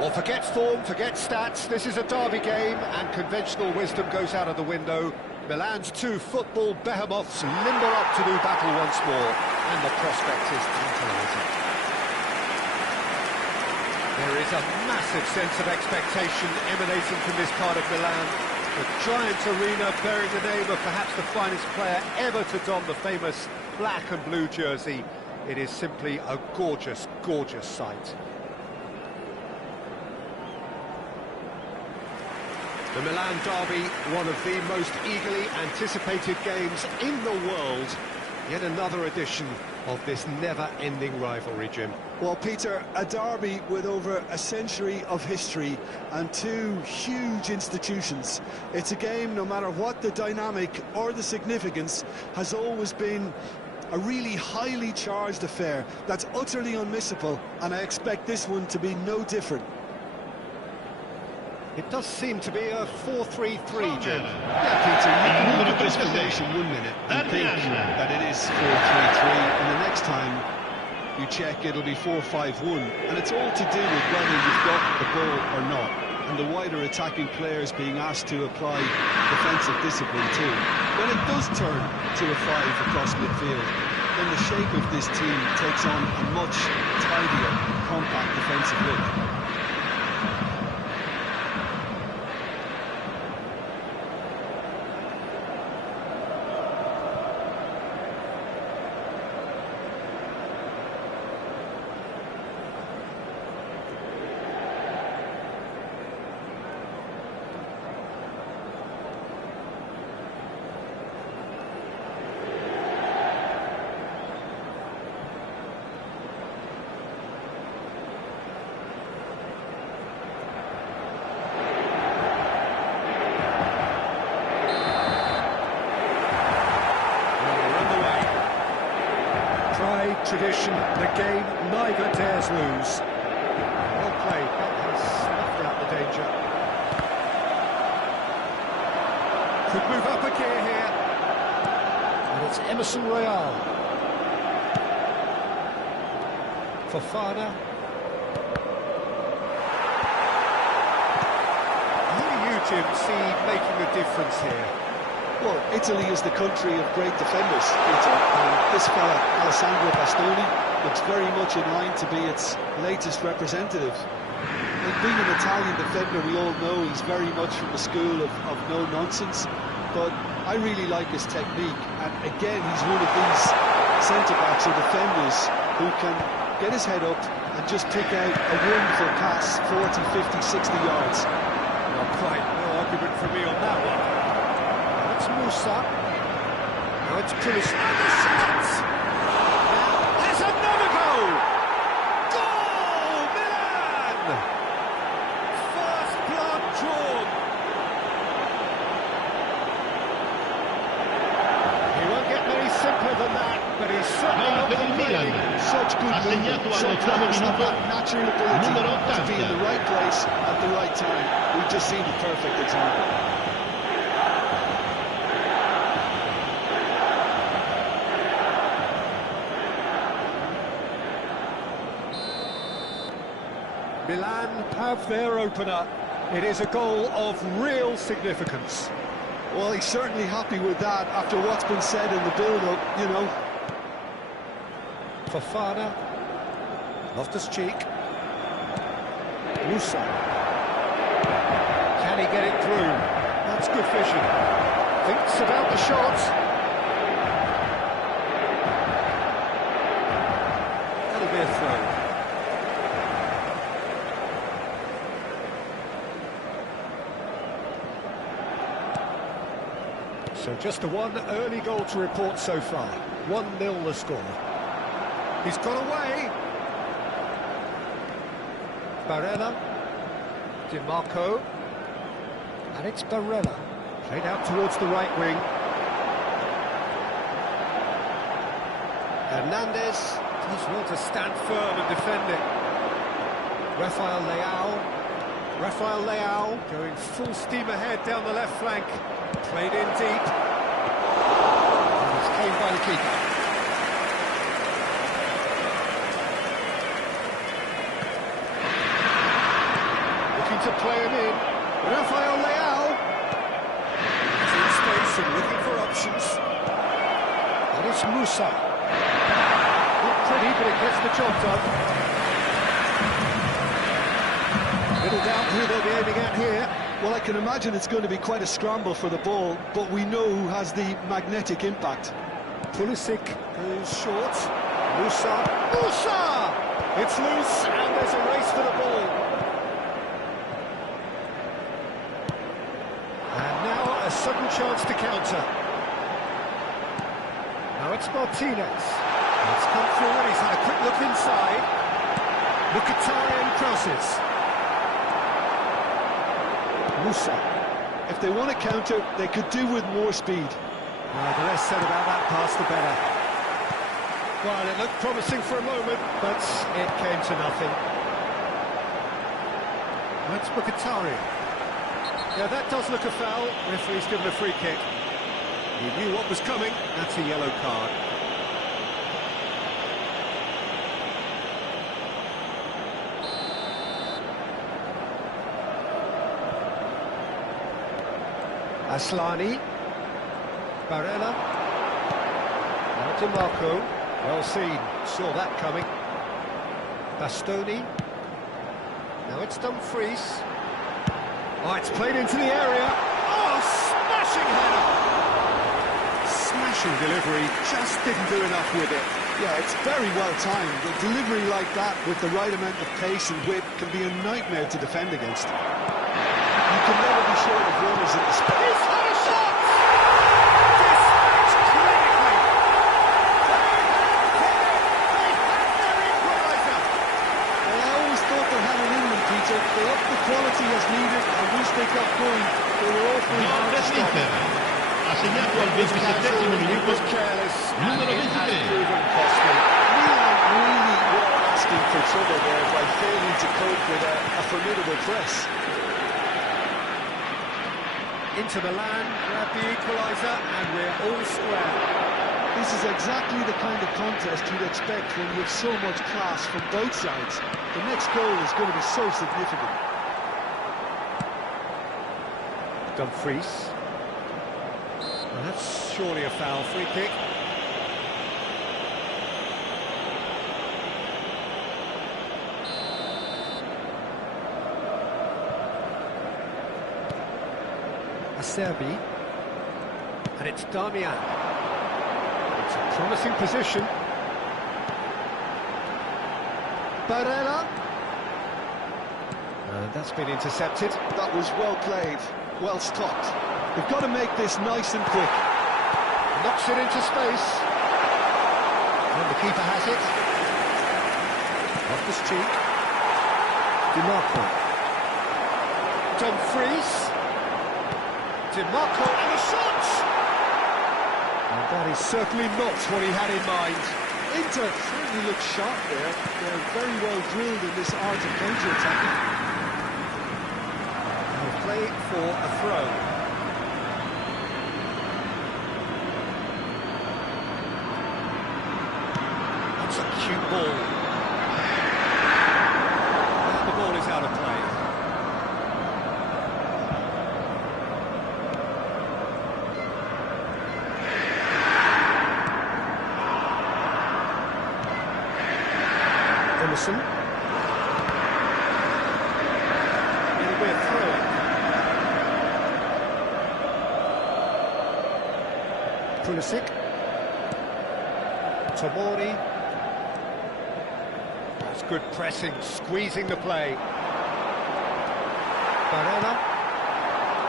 Well, forget form, forget stats. This is a derby game, and conventional wisdom goes out of the window. Milan's two football behemoths limber up to do battle once more, and the prospect is tantalising. There is a massive sense of expectation emanating from this part of Milan. The giant arena bearing the name of perhaps the finest player ever to don the famous black and blue jersey. It is simply a gorgeous, gorgeous sight. The Milan derby, one of the most eagerly anticipated games in the world. Yet another edition of this never-ending rivalry, Jim. Well, Peter, a derby with over a century of history and two huge institutions. It's a game, no matter what the dynamic or the significance, has always been a really highly charged affair that's utterly unmissable, and I expect this one to be no different. It does seem to be a 4-3-3, Jim. Yeah, Peter, you can look at this formation 1 minute and think that it is 4-3-3, and the next time you check it'll be 4-5-1, and it's all to do with whether you've got the ball or not, and the wider attacking players being asked to apply defensive discipline too. When it does turn to a 5 across midfield, then the shape of this team takes on a much tidier, compact defensive look. Tradition, the game neither dares lose. Well played, that has snuffed out the danger. Could move up a gear here. And it's Emerson Royal. Fofana. Who do you, Jim, see making a difference here? Well, Italy is the country of great defenders, Peter, and this fella, Alessandro Bastoni, looks very much in line to be its latest representative. And being an Italian defender, we all know he's very much from the school of no-nonsense, but I really like his technique, and again, he's one of these centre-backs or defenders who can get his head up and just pick out a wonderful pass, 40, 50, 60 yards. Not quite, no argument for me on that one. It's Musa. Now it's Pulisic. And the shots! There's another goal! Goal! Milan! First blood drawn. He won't get many simpler than that, but he's certainly not complaining. Such good movement, such that natural ability to be in the right place at the right time. We've just seen the perfect example. Milan have their opener. It is a goal of real significance. Well, he's certainly happy with that after what's been said in the build-up, you know. Fofana. Loftus-Cheek. Musa. Can he get it through? That's good vision. Thinks about the shot. That'll be a throw. So just the one early goal to report so far. 1-0 the score. He's got away. Barella. Di Marco. And it's Barella. Played out towards the right wing. Hernandez does well to stand firm and defend it. Rafael Leao going full steam ahead down the left flank. Played in deep. And it's cleaned by the keeper. play him in. Rafael Leao. He's in space and looking for options. And it's Musa. Not pretty, but it gets the job done. Little doubt who they'll be aiming at here. Well, I can imagine it's going to be quite a scramble for the ball, but we know who has the magnetic impact. Pulisic goes short. Musa! It's loose, and there's a race for the ball. And now a sudden chance to counter. Now it's Martinez. It's come forward, he's had a quick look inside. Mkhitaryan crosses. Musa. If they want to counter, they could do with more speed. The less said about that pass, the better. Well, it looked promising for a moment, but it came to nothing. That's Mkhitaryan. Yeah, that does look a foul. Referee's given a free kick. He knew what was coming. That's a yellow card. Aslani. Barella. Now to Marco. Well seen. Saw that coming. Bastoni. Now it's Dumfries. Oh, it's played into the area. Oh, smashing header! Smashing delivery. Just didn't do enough with it. Yeah, it's very well timed. A delivery like that with the right amount of pace and width can be a nightmare to defend against. You can never be short of runners in the space. He's had a shot! Dispatched clinically. They have their equaliser. Well, I always thought they had it in them, Peter. They upped the quality as needed, and once they got going, they were awfully hard to stop. Ha segnato al 27esimo minuto numero 23. Milan really were asking for trouble there by failing to cope with a formidable press. Into Milan, grab the equaliser, and we're all square. This is exactly the kind of contest you'd expect when you have so much class from both sides. The next goal is going to be so significant. Dumfries. Well, that's surely a foul. Free kick. Acerbi. And it's Darmian. It's a promising position. Barella. And that's been intercepted. That was well played, well stopped. They've got to make this nice and quick. Knocks it into space. And the keeper has it. Off the cheek. DiMarco. Dumfries. DiMarco and a shot! And that is certainly not what he had in mind. Inter certainly look sharp there. They're very well drilled in this art of counter-attacking. They'll play for a throw. That's a cute ball. And the ball is out of play. Emerson. It'll be a throw-in. Pulisic. Tomori. That's good pressing, squeezing the play. Barella.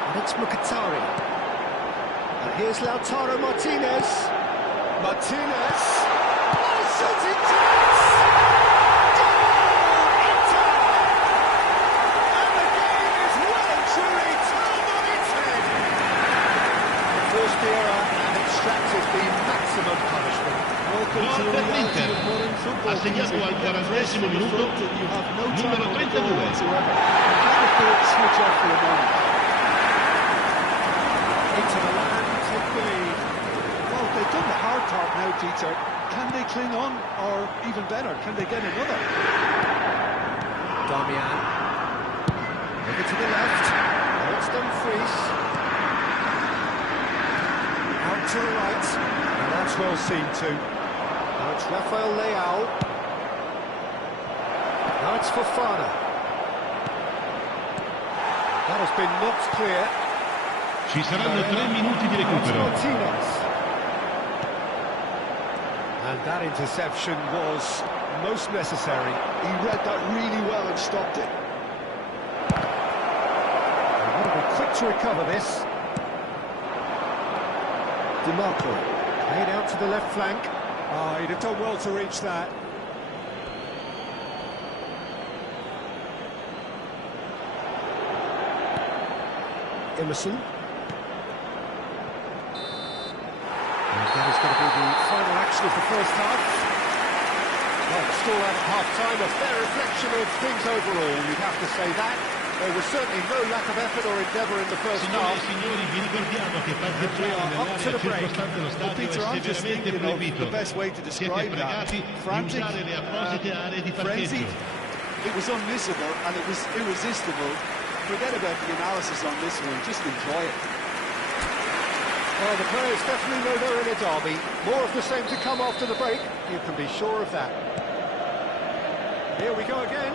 And it's Mkhitaryan. And here's Lautaro Martinez. Martinez. Oh, shooting chance! Extracted the maximum punishment. Welcome to the reality of modern football. Ha segnato al 40esimo minuto You have no time numero on the 32. ball whatsoever. You can't afford to switch off for a moment. Into the land, take the lead. Well, they've done the hard part now, Peter. Can they cling on, or even better, can they get another? Darmian. Over to the left. Now it's Dumfries. Out to the right. And that's well seen too. Now it's Rafael Leao. Now it's Fofana. That has been knocked clear. Ci saranno 3 minuti di recupero. Martinez. And that interception was most necessary. He read that really well and stopped it. They want to be quick to recover this. DiMarco played out to the left flank. Oh, he'd have done well to reach that. Emerson. And that is going to be the final action of the first half. Well, the score at half-time, a fair reflection of things overall, you'd have to say that. There was certainly no lack of effort or endeavour in the first Signore half. e signori, vi ricordiamo che partecipato nell'area circostante lo stadio Peter, è I'm just severamente thinking proibito. of the best way to Siete describe pregati that. di Frantic, usare le apposite aree di frenzied. parcheggio. It was unmissable and it was irresistible. Forget about the analysis on this one, just enjoy it. Well, the players definitely know they're in a derby. More of the same to come after the break, you can be sure of that. Here we go again.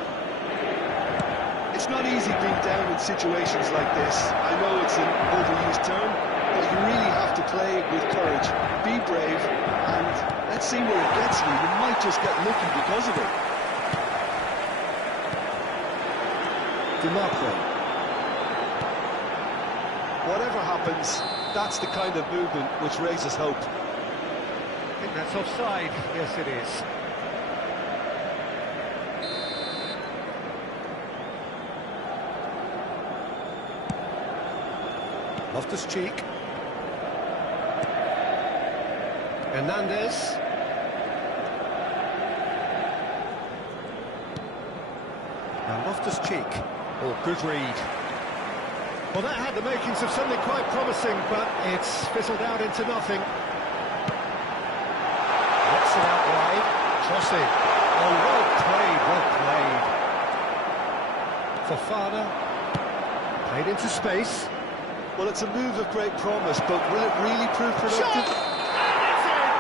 It's not easy being down in situations like this. I know it's an overused term, but you really have to play it with courage. Be brave, and let's see where it gets you. You might just get lucky because of it. DiMarco. Whatever happens, that's the kind of movement which raises hope. I think that's offside. Yes, it is. Loftus-Cheek. Hernandez. And Loftus-Cheek. Oh, good read. Well, that had the makings of something quite promising, but it's fizzled out into nothing. Gets it out wide. Crossing. Oh, well played, well played. Fofana. Played into space. Well, it's a move of great promise, but will it really prove productive? Shot! And it's in!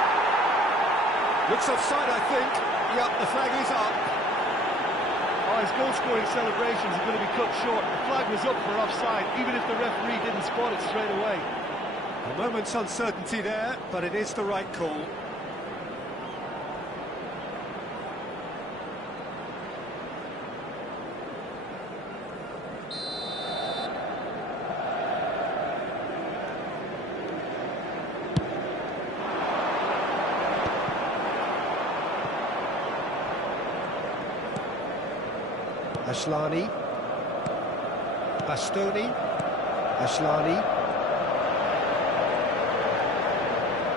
Looks offside, I think. Yep, the flag is up. Oh, his goal-scoring celebrations are going to be cut short. The flag was up for offside, even if the referee didn't spot it straight away. A moment's uncertainty there, but it is the right call. Asllani. Bastoni. Asllani.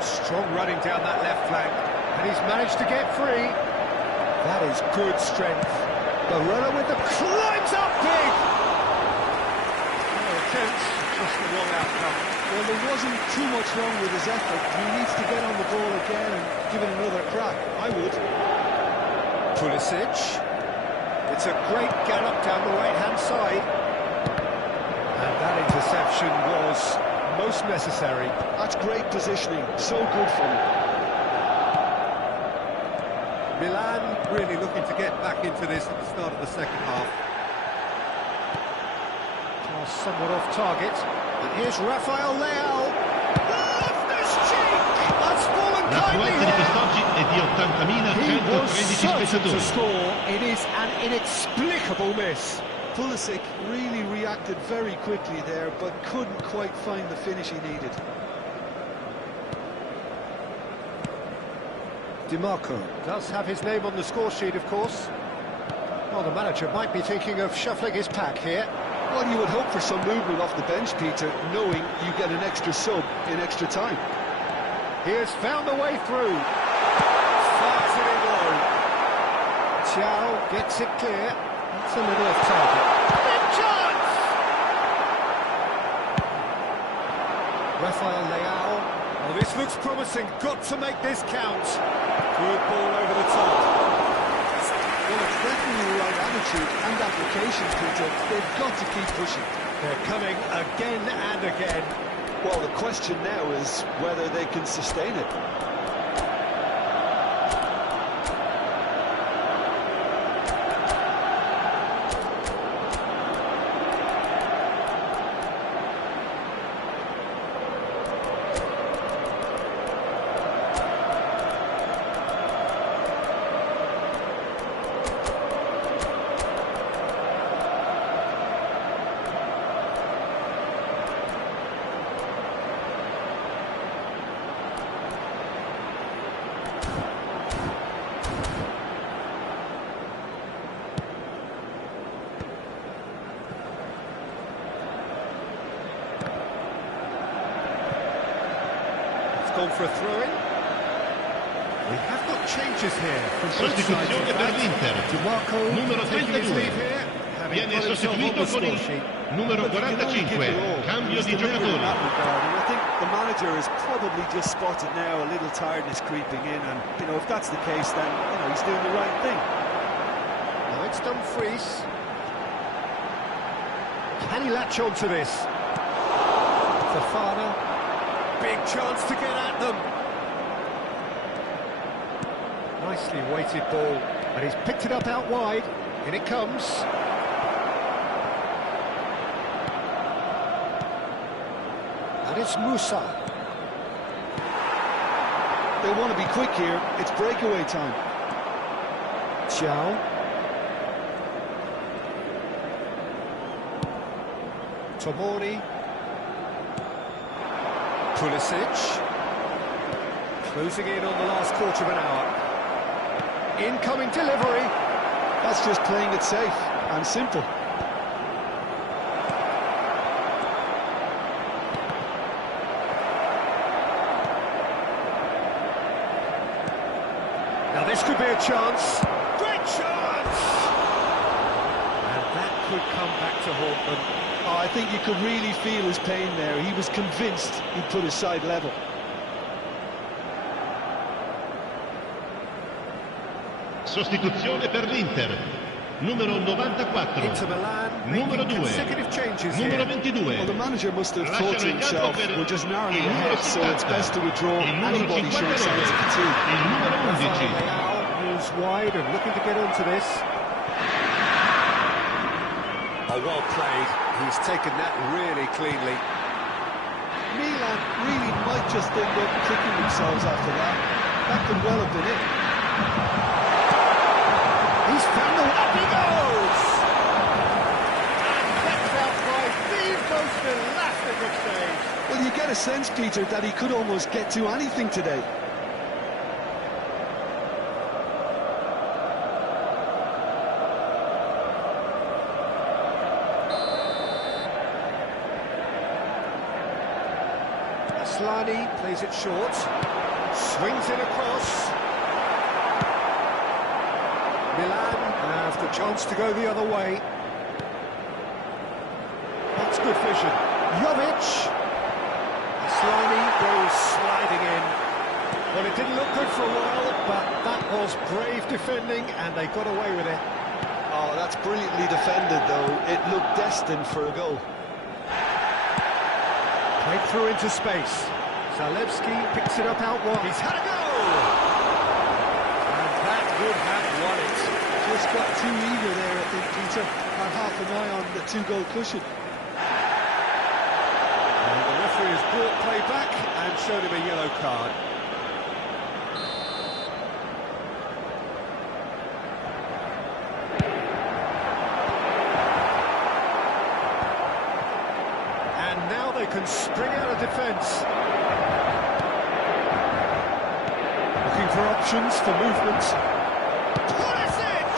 Strong running down that left flank. And he's managed to get free. That is good strength. Barella with the climbs up big! No attempts, just the wrong outcome. Well, there wasn't too much wrong with his effort. He needs to get on the ball again and give it another crack. I would. Pulisic. It's a great gallop down the right-hand side. And that interception was most necessary. That's great positioning. So good from him. Milan really looking to get back into this at the start of the second half. Pass somewhat off target. And here's Rafael Leao. Loftus-Cheek! That's fallen kindly L'affluenza di here. quest'oggi è di He was 80.113 certain to spettatori. score. It is an inexplicable miss. Pulisic really reacted very quickly there, but couldn't quite find the finish he needed. DiMarco does have his name on the score sheet, of course. Well, the manager might be thinking of shuffling his pack here. Well, you would hope for some movement off the bench, Peter, knowing you get an extra sub in extra time. He has found a way through. Fires it in low. Thiaw gets it clear. That's a little off target. Big chance! Rafael Leao. Oh, this looks promising. Got to make this count. Good ball over the top. Well, it's definitely the right attitude and application, Peter. They've got to keep pushing. They're coming again and again. Well, the question now is whether they can sustain it. Gone for a throw-in. We have got changes here from both sides. Sostituzione per l'Inter. DiMarco Numero taking his 32. leave here. Viene sostituito con il numero 45. Cambio di giocatori. I think the manager has probably just spotted now a little tiredness creeping in, and if that's the case, then he's doing the right thing. Now it's Dumfries. Can he latch on to this? Fofana. Big chance to get at them. Nicely weighted ball, and he's picked it up out wide. In it comes. And it's Musa. They want to be quick here. It's breakaway time. Thiaw. Tomori. Pulisic. Closing in on the last quarter of an hour. Incoming delivery. That's just playing it safe and simple. Now this could be a chance. Great chance! And that could come back to haunt them. Oh, I think you could really feel his pain there. He was convinced he'd put his side level. Sostituzione per l'Inter. Numero 94. Inter Milan Numero making 2. consecutive changes Numero here. 22. Well, the manager must have thought to Lasciano in campo himself, per we're just narrowly il numero ahead, so it's 70. best to withdraw Il numero anybody showing 59. signs of fatigue. Il numero 11. Rafael moves wide and looking to get onto this. Oh, well played. He's taken that really cleanly. Milan really might just end up kicking themselves after that. That could well have been it. He's found the up he goes! And gets out by the most elastic of saves. Well, you get a sense, Peter, that he could almost get to anything today. Aslani plays it short, swings it across. Milan have the chance to go the other way. That's good vision. Jovic. Aslani goes sliding in. Well, it didn't look good for a while, but that was brave defending, and they got away with it. Oh, that's brilliantly defended, though. It looked destined for a goal. Played through into space. Zalewski picks it up out wide. He's had a go! And that would have won it. Just got too eager there, I think, Peter. Had half an eye on the two-goal cushion. And the referee has brought play back and showed him a yellow card. And now they can spring out of defence. Looking for options for movement. Pulisic!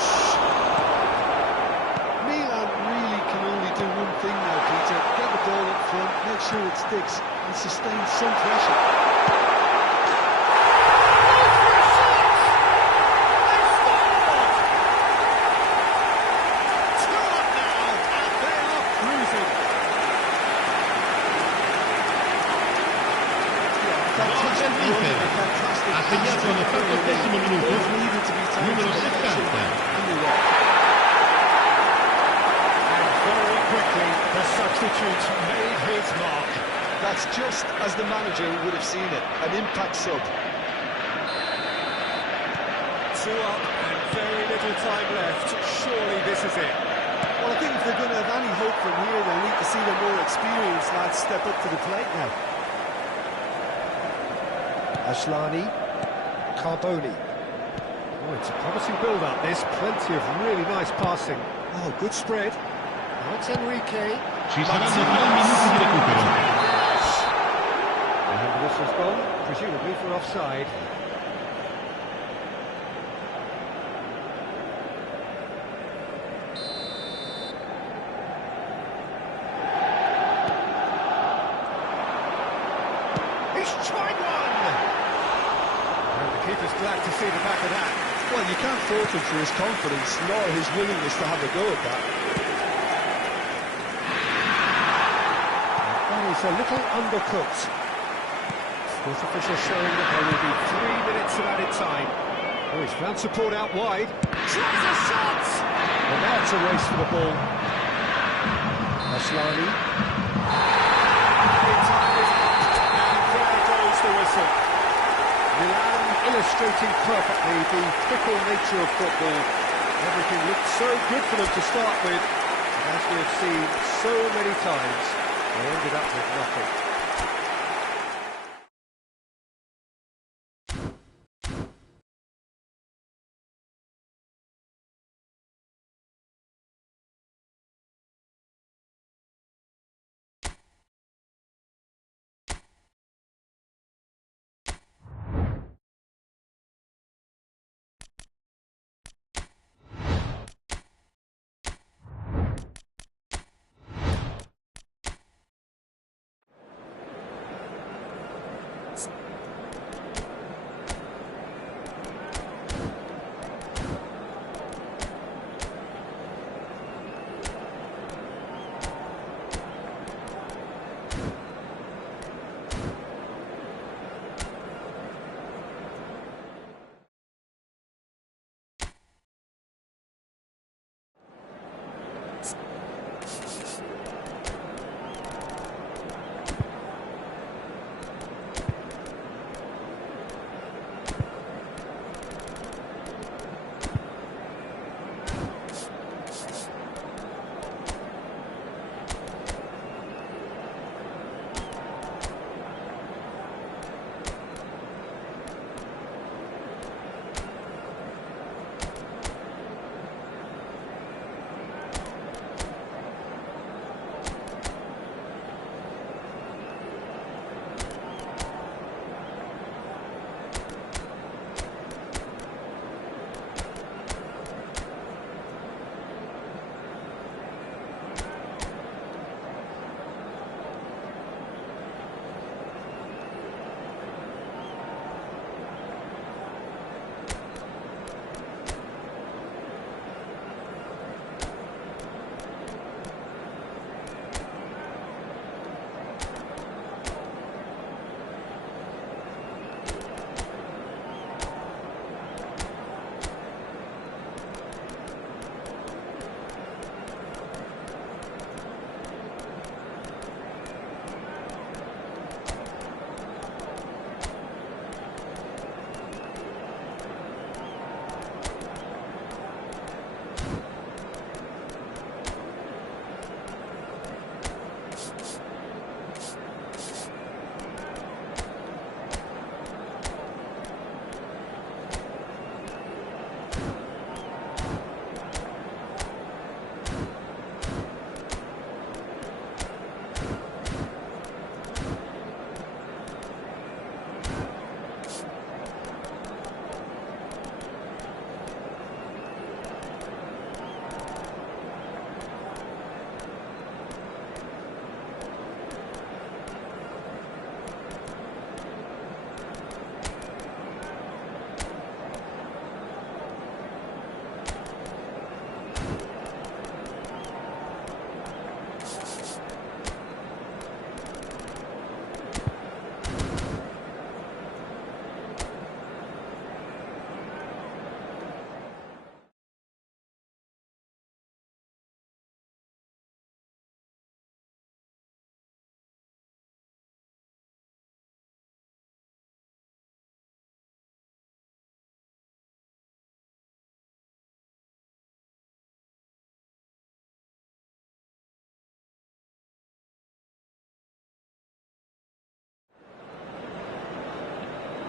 Milan really can only do one thing now, Peter. Get the ball up front, make sure it sticks, and sustain some pressure. Ha segnato all'88esimo minuto numero 70. substitute made his mark. That's just as the manager would have seen it, an impact sub. 2 up and very little time left. Surely this is it. Well, I think if they're going to have any hope from here, they'll need to see the more experienced lads step up to the plate now. Ashlani, Carboni. Oh, it's a promising build-up, this. Plenty of really nice passing. Oh, good spread. Now it's Enrique. Ci saranno 3 minuti di recupero. And the whistle's gone, presumably for offside. He's tried one! And the keeper's glad to see the back of that. Well, you can't fault him for his confidence, nor his willingness to have a go at that. That is a little undercooked. Fourth official showing that there will be 3 minutes of added time. Oh, he's found support out wide. Tries a shot! And now it's a race for the ball. Ashlani. Time is up, and there goes the whistle. Milan illustrating perfectly the fickle nature of football. Everything looked so good for them to start with, and as we have seen so many times, they ended up with nothing.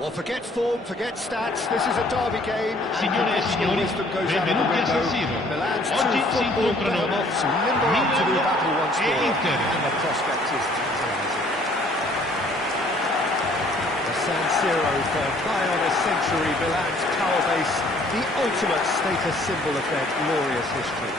Well, forget form, forget stats. This is a derby game. Signore e signori, benvenuti a San Siro. Oggi si incontrano Milan e Inter. The San Siro for nigh on a century, Milan's power base, the ultimate status symbol of their glorious history.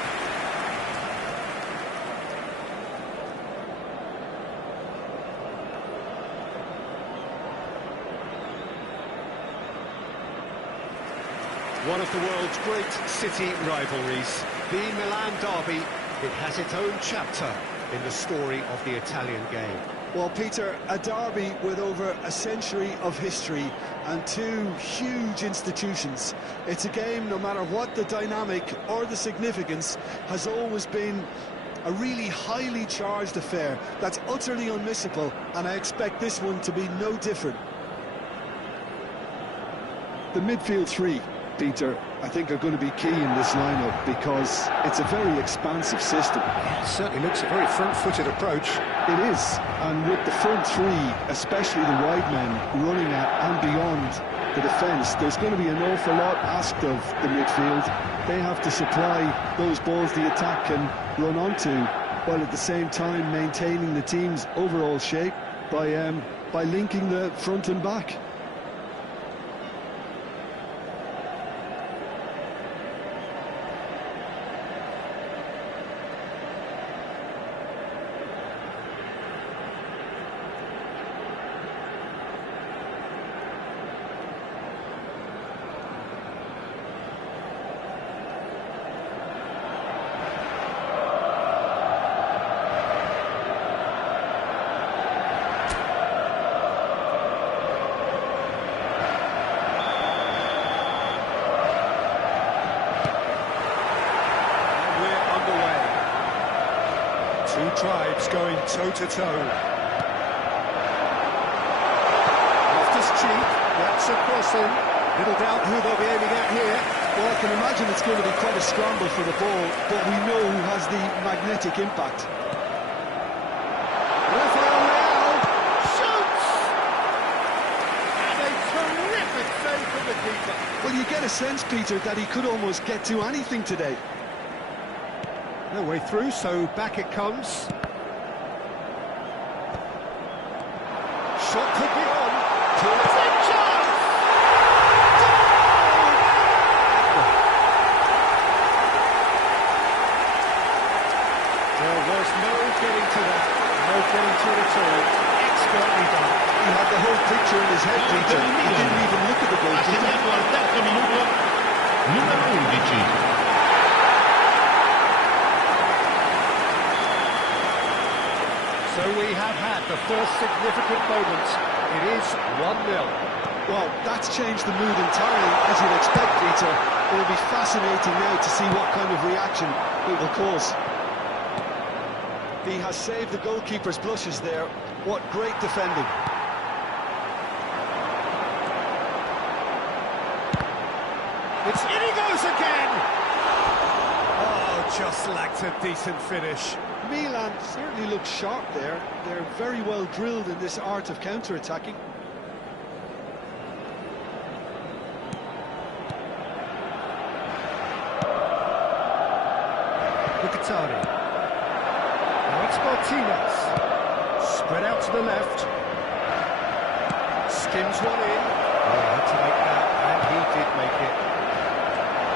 One of the world's great city rivalries, the Milan derby, it has its own chapter in the story of the Italian game. Well, Peter, a derby with over a century of history and two huge institutions. It's a game, no matter what the dynamic or the significance, has always been a really highly charged affair that's utterly unmissable, and I expect this one to be no different. The midfield three, Peter, I think are going to be key in this lineup because it's a very expansive system. It certainly looks a very front-footed approach. It is, and with the front three, especially the wide men, running at and beyond the defence, there's going to be an awful lot asked of the midfield. They have to supply those balls the attack can run onto, while at the same time maintaining the team's overall shape by linking the front and back. Two tribes going toe-to-toe. Loftus-Cheek, that's a crossing. Little doubt who they'll be aiming at here. Well, I can imagine it's going to be quite a scramble for the ball, but we know who has the magnetic impact. Rafael Leao shoots! And a terrific save from the keeper. Well, you get a sense, Peter, that he could almost get to anything today. No way through, so back it comes. Shot could be on. Terrific chance! There was no getting to that. No getting to it at all. Expertly done. He had the whole picture in his head, Peter. He didn't even look at the Ha goalkeeper. segnato al terzo minuto numero 11. So we have had the first significant moment. It is 1-0. Well, that's changed the mood entirely, as you'd expect, Peter. It'll be fascinating now to see what kind of reaction it will cause. He has saved the goalkeeper's blushes there. What great defending. It's in he goes again! Oh, just lacked a decent finish. Milan certainly look sharp there. They're very well drilled in this art of counter-attacking. Mkhitaryan. Now it's Martinez. Spread out to the left. Skims one in. Oh, had to make that, and he did make it.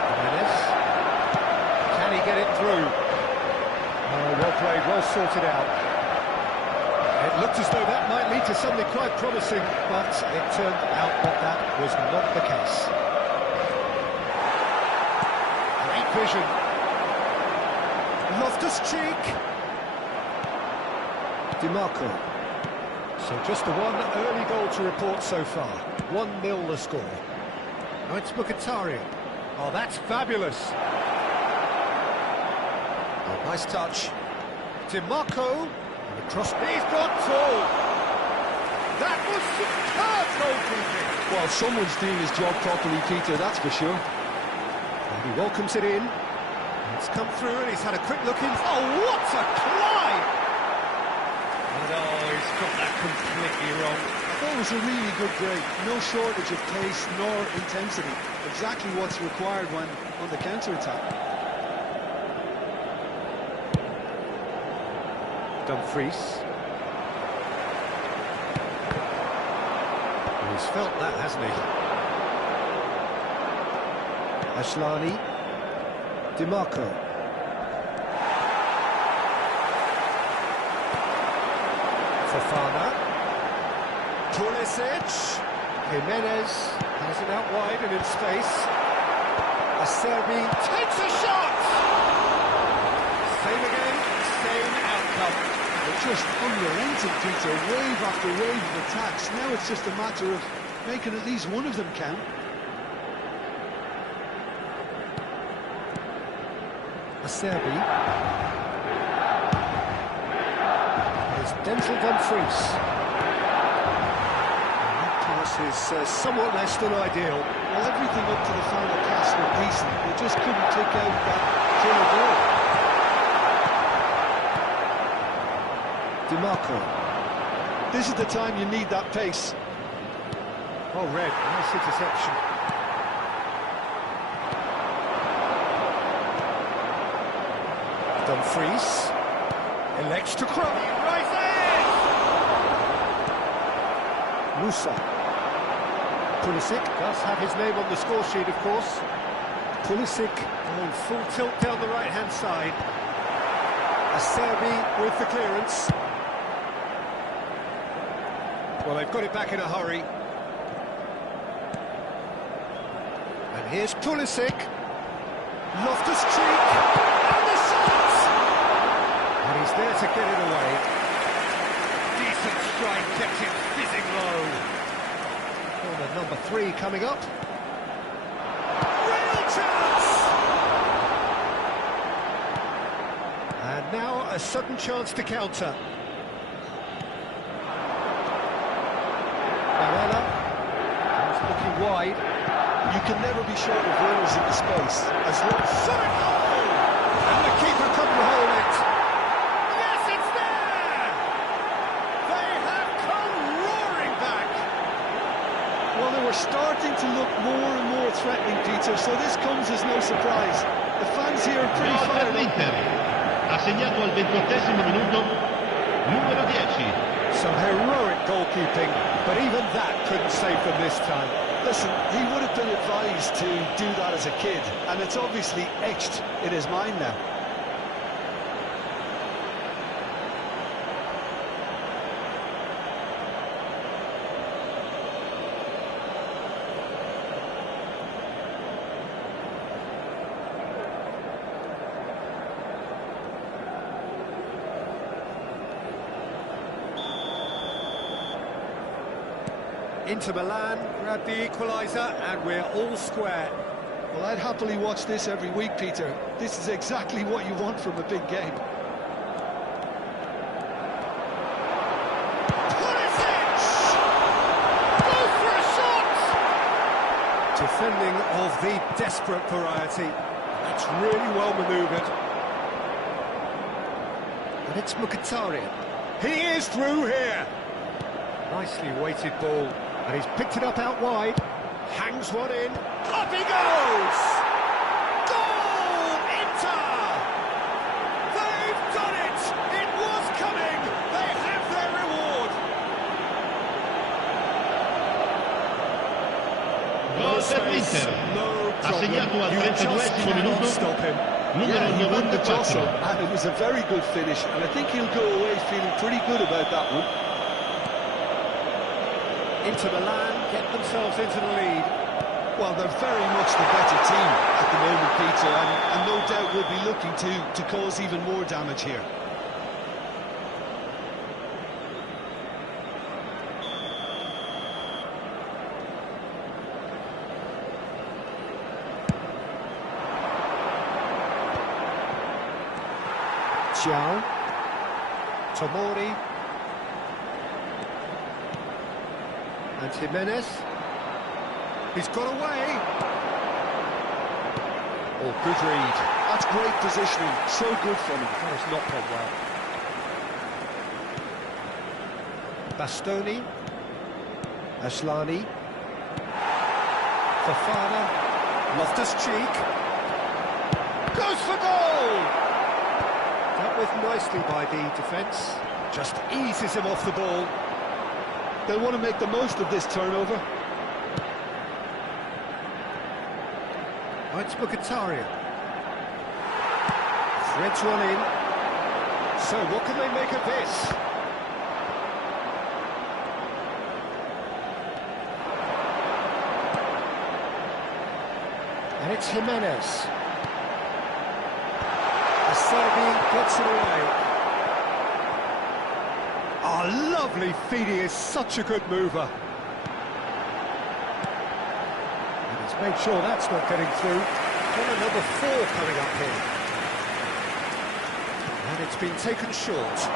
Jimenez. Can he get it through? Oh, well played, well sorted out. It looked as though that might lead to something quite promising, but it turned out that that was not the case. Great vision. Loftus-Cheek. DiMarco. So just the one early goal to report so far. 1-0 the score. Now it's Mkhitaryan. Oh, that's fabulous. Oh, nice touch. DiMarco. And the cross. He's got two. That was superb goalkeeping. Well, someone's doing his job properly, Peter, that's for sure. And he welcomes it in. It's come through and he's had a quick look in. Oh, what a climb! And oh, he's got that completely wrong. I thought it was a really good break. No shortage of pace nor intensity. Exactly what's required when on the counter-attack. Dumfries. He's felt that, hasn't he? Ashlani. DiMarco. Fofana. Pulisic. Jimenez has it out wide and in space. Acerbi takes a shot! Same again, same outcome. They're just unrelenting, Peter. Wave after wave of attacks. Now it's just a matter of making at least one of them count. Acerbi. It's Denzel Dumfries. That pass is somewhat less than ideal. Well, everything up to the final pass were decent. They just couldn't kick out that killer goal. DiMarco. This is the time you need that pace. Oh, red. Nice interception. Dumfries elects to cross. He rises! Musa. Pulisic does have his name on the score sheet, of course. Pulisic going full tilt down the right-hand side. Acerbi with the clearance. Well, they've got it back in a hurry. And here's Pulisic. Loftus-Cheek. And the shot! And he's there to get it away. Decent strike, kept it fizzing low. Corner number 3 coming up. Real chance! And now a sudden chance to counter. Barella. He's looking wide. You can never be short of runners in the space. As long Shot! Oh! And the keeper couldn't hold it. Yes, it's there! They have come roaring back. well, they were starting to look more and more threatening, Peter, so this comes as no surprise. The fans here are pretty Gol per fired up. l'Inter, ha segnato al 28esimo minuto, numero 10. Some heroic goalkeeping, but even that couldn't save them this time. Listen, he would have been advised to do that as a kid, and it's obviously etched in his mind now. Inter Milan grab the equaliser, and we're all square. Well, I'd happily watch this every week, Peter. This is exactly what you want from a big game. Pulisic! Go for a shot! Defending of the desperate variety. That's really well manoeuvred. And it's Mkhitaryan. He is through here. Nicely weighted ball. And he's picked it up out wide. Hangs one in. Up he goes! Goal! Inter! They've done it! It was coming! They have their reward! Gol per l'Inter, ha segnato al 32esimo minuto, numero He won the jostle, 94. and it was a very good finish, and I think he'll go away feeling pretty good about that one. Inter Milan get themselves into the lead. Well, they're very much the better team at the moment, Peter, and no doubt will be looking to cause even more damage here. Xiao. Tomori. And Jimenez. He's got away. Oh, good read. That's great positioning, so good from him. That has not gone well. Bastoni. Asllani. Fofana. Loftus-Cheek. Goes for goal! Dealt with nicely by the defence. Just eases him off the ball. They'll want to make the most of this turnover. Now it's Mkhitaryan. Threads one in. So what can they make of this? And it's Jimenez. Acerbi gets it away. Oh, lovely feed, he is such a good mover. And he's made sure that's not getting through. Corner number 4 coming up here. And it's been taken short.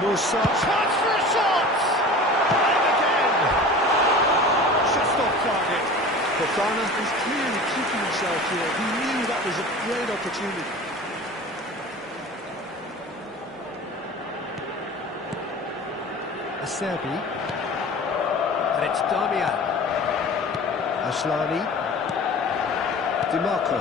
Moussa. Chance for a shot! And again! Just off target. Fofana is clearly kicking himself here. He knew that was a great opportunity. Acerbi. And it's Darmian. Asllani. Di Marco.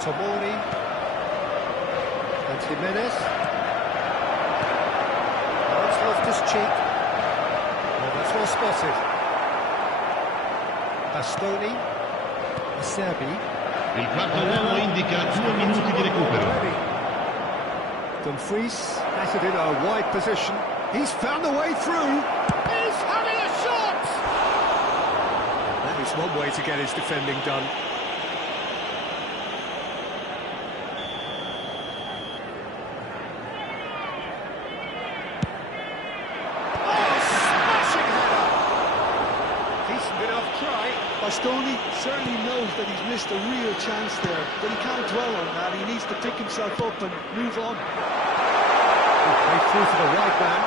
Tomori. And Jimenez. Now it's Loftus-Cheek. Oh, that's well spotted. Bastoni. Acerbi. Il quarto uomo indica 2 minuti di recupero. Dumfries has it in a wide position. He's found the way through. He's having a shot! That is one way to get his defending done. Bastoni certainly knows that he's missed a real chance there, but he can't dwell on that. He needs to pick himself up and move on. Play through for the right man.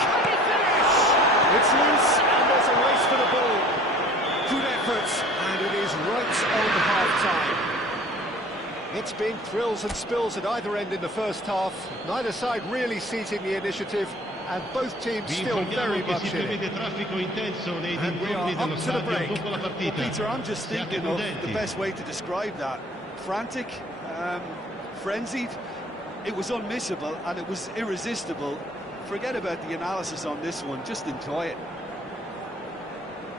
Can he finish? It's loose, and there's a race for the ball. Good effort, and it is right on half-time. It's been thrills and spills at either end in the first half. Neither side really seizing the initiative, and both teams still very much in it. And we are up to the break. Well, Peter, I'm just thinking of the best way to describe that. Frantic, frenzied. It was unmissable and it was irresistible. Forget about the analysis on this one, just enjoy it.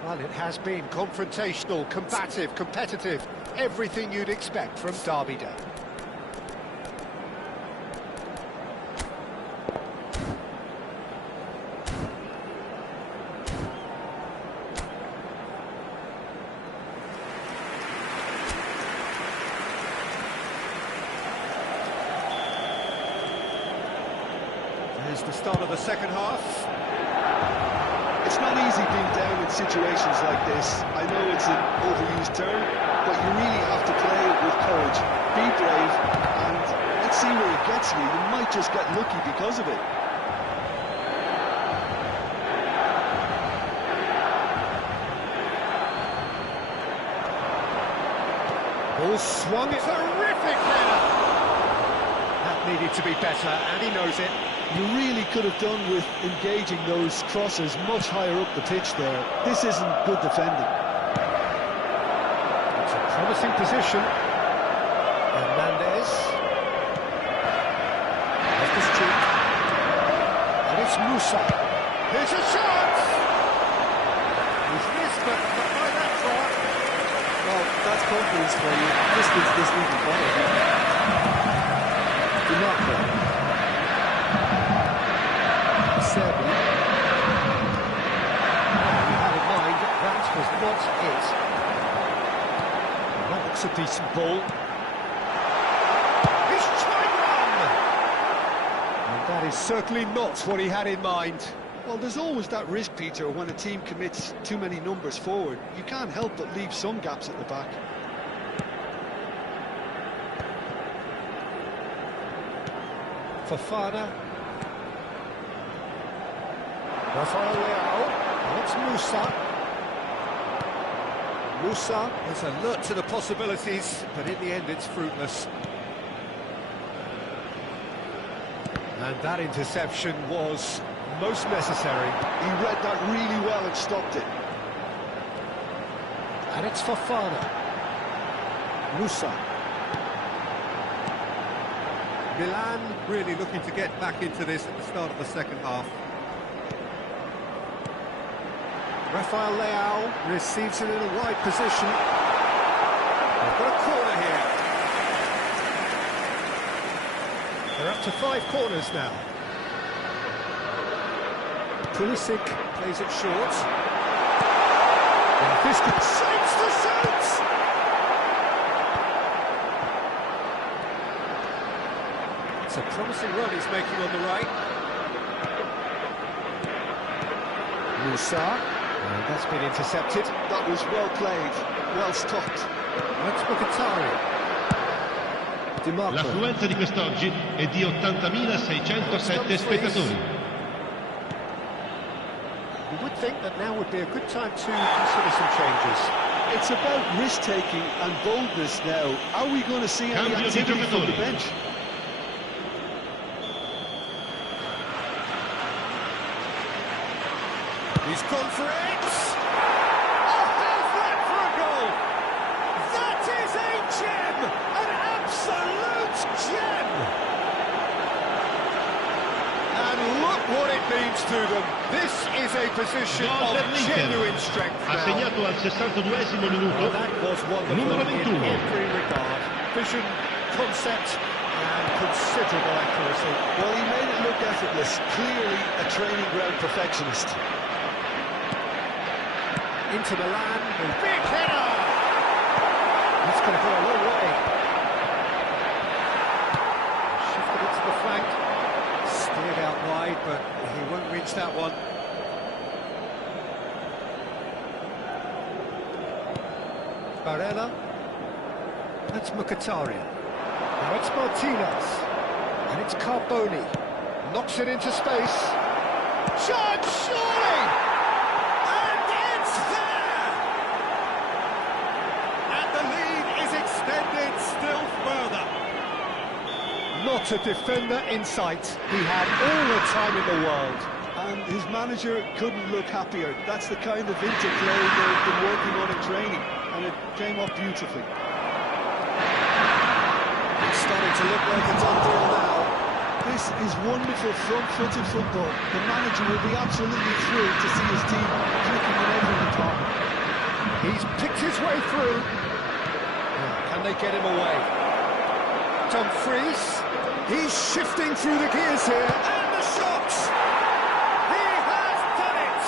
Well, it has been confrontational, combative, competitive, everything you'd expect from Derby Day. Here's the start of the second half. It's not easy being down in situations like this. I know it's an overused term, but you really have to play it with courage. Be brave, and let's see where it gets you. You might just get lucky because of it. Ball swung, it's a terrific header! That needed to be better, and he knows it. You really could have done with engaging those crosses much higher up the pitch there. This isn't good defending. It's a promising position. Hernandez. Loftus-Cheek. And it's Moussa. Here's a shot! He's missed, but not by that far. Well, that's confidence for you. Distance doesn't even bother you. Di Marco. Acerbi. You had in mind that was not it. That looks a decent ball. He's tried one! And that is certainly not what he had in mind. Well, there's always that risk, Peter, when a team commits too many numbers forward. You can't help but leave some gaps at the back. Fofana. Rafael Leao. And it's Moussa. Musa is alert to the possibilities, but in the end it's fruitless. And that interception was most necessary. He read that really well and stopped it. And it's Fofana. Musa. Milan really looking to get back into this at the start of the second half. Rafael Leao receives it in a wide position. They've got a corner here. They're up to 5 corners now. Pulisic plays it short. And this could saves the shoots! It's a promising run he's making on the right. Musa. And that's been intercepted. That was well played, well stopped. That's Mkhitaryan. Di Marco. L'affluenza di quest'oggi è di 80.607 spettatori. You would think that now would be a good time to consider some changes. It's about risk-taking and boldness now. Are we going to see any Cambio di activity from the giocatori. bench? He's gone for it! Oh, how's that for a goal? That is a gem! An absolute gem! And look what it means to them. This is a position Gol of dell'Inter. genuine strength Ha now. segnato al 62esimo Well, minuto. that was wonderful Numero in 21. every regard. Vision, concept, and considerable accuracy. Well, he made it look effortless. Clearly a training ground perfectionist. Into Milan, a big header! That's going to go a long way. Shifted it to the flank, steered out wide, but he won't reach that one. Barella, that's Mkhitaryan. Now it's Martinez, and it's Carboni. Knocks it into space. Chance, surely! And it's there! And the lead is extended still further. Not a defender in sight. He had all the time in the world. And his manager couldn't look happier. That's the kind of interplay they've been working on in training, and it came off beautifully. It's starting to look like a done deal now. This is wonderful front-footed football. The manager will be absolutely thrilled to see his team clicking in every department. He's picked his way through. Can they get him away? Dumfries. He's shifting through the gears here. And the shots! He has done it!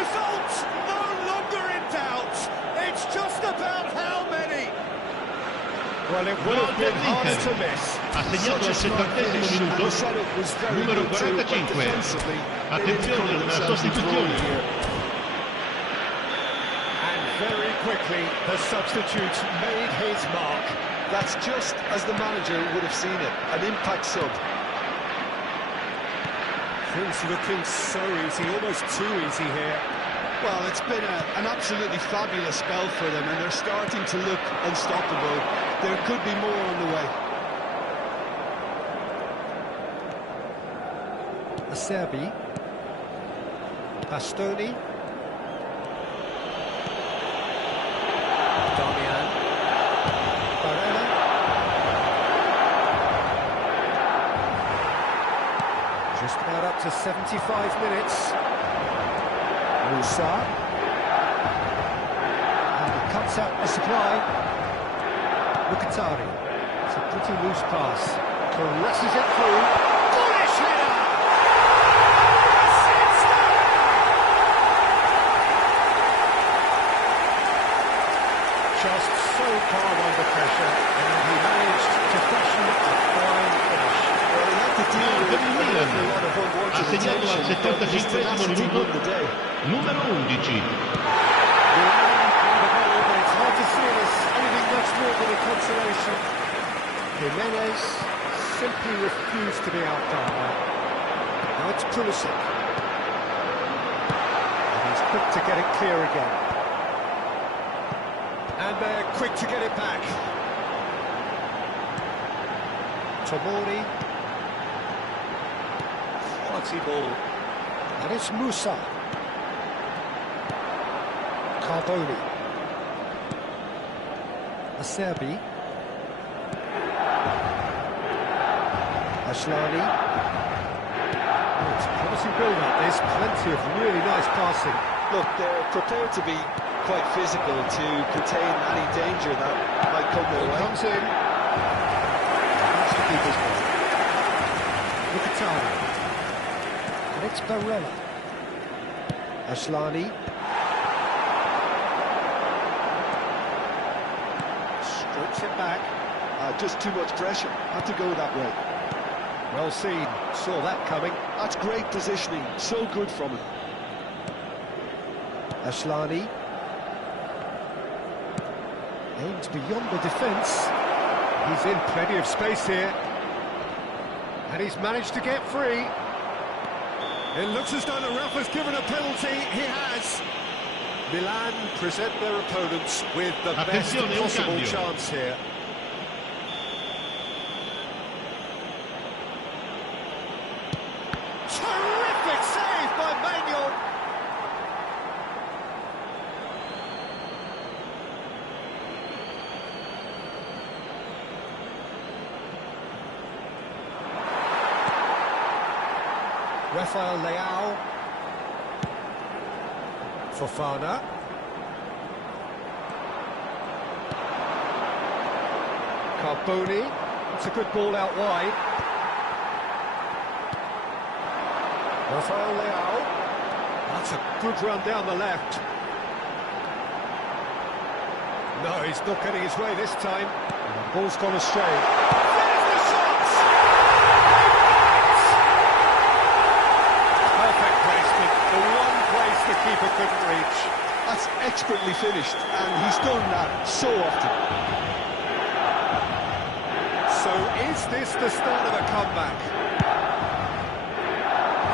Results no longer in doubt. It's just about how many. Well, it would have been hard to miss. Ha segnato al 70esimo minuto. Numero 45. Attenzione, una sostituzione. And very quickly, the substitute made his mark. That's just as the manager would have seen it, an impact sub. Things looking so easy, almost too easy here. Well, it's been an absolutely fabulous spell for them, and they're starting to look unstoppable. There could be more on the way. Acerbi. Bastoni. Damian. Barella. Just about up to 75 minutes. Musa. And it cuts out the supply. Mkhitaryan. It's a pretty loose pass. Caresses it through. Bullish header! Yes, it's there! Just so calm under pressure, and he managed to fashion a fine finish. Well, he had to deal Gol with per il Milan. a lot of Ha unwanted segnato al attention, but his 75esimo tenacity minuto. won the day. Numero 11. It's hard to see this anything much more than a consolation. Jimenez simply refused to be outdone. Now it's Pulisic. And he's quick to get it clear again. And they're quick to get it back. Tomori. Quality ball. And it's Musa. Carboni. Acerbi. Ashlani. Oh, it's a promising build-up. There's plenty of really nice passing. Look, they're prepared to be quite physical to contain any danger that might come their way. Comes in. That's the keeper's ball. Lucatano. And it's Barella. Ashlani. Strokes it back. Just too much pressure. Had to go that way. Well seen. Saw that coming. That's great positioning. So good from him. Ashlani. Aims beyond the defence. He's in plenty of space here. And he's managed to get free. It looks as though the ref has given a penalty. He has. Milan present their opponents with the best possible chance here. Terrific save by Manuel. Rafael Leao. Fofana. Carboni. It's a good ball out wide. Rafael Leao. That's a good run down the left. No, he's not getting his way this time. The ball's gone astray. There's the shot! Perfect placement. The one place the keeper couldn't reach. That's expertly finished, and he's done that so often. So is this the start of a comeback?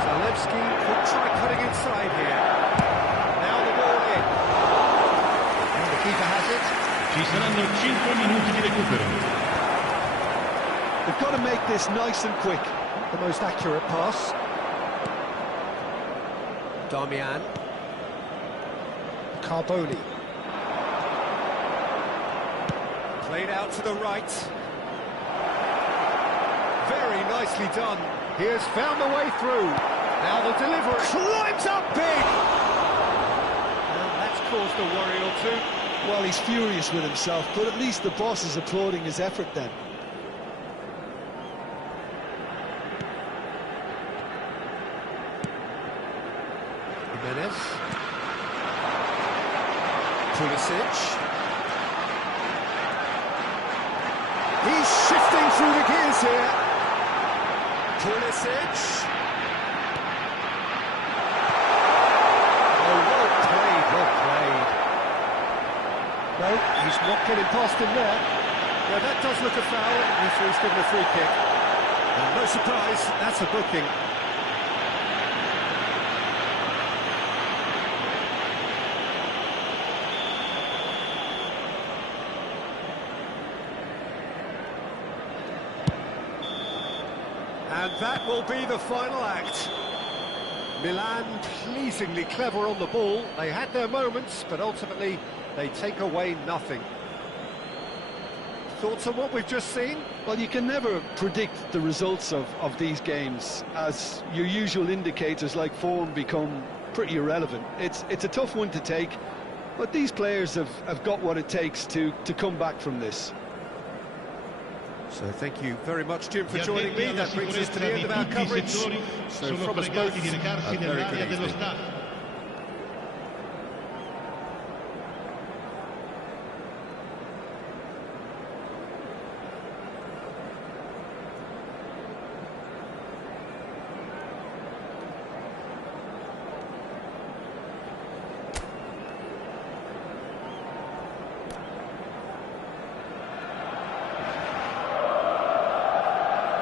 Zalewski could try cutting inside here. Now the ball in. And the keeper has it. Ci saranno 5 minuti di recupero. They've got to make this nice and quick. The most accurate pass. Darmian. Carboni. Played out to the right. Very nicely done. He has found the way through. Now the delivery. Climbs up big! And that's caused a worry or two. Well, he's furious with himself, but at least the boss is applauding his effort then. Jimenez. Pulisic. He's shifting through the gears here. Pulisic. Oh, well played, well played. No, he's not getting past him there. Yeah, that does look a foul. Referee's given a free kick. And no surprise, that's a booking. And that will be the final act. Milan pleasingly clever on the ball. They had their moments, but ultimately they take away nothing. Thoughts on what we've just seen? Well, you can never predict the results of these games, as your usual indicators like form become pretty irrelevant. It's a tough one to take, but these players have got what it takes to come back from this. So thank you very much, Jim, for joining me. That brings us to the end of our coverage. So from us both, a very good evening.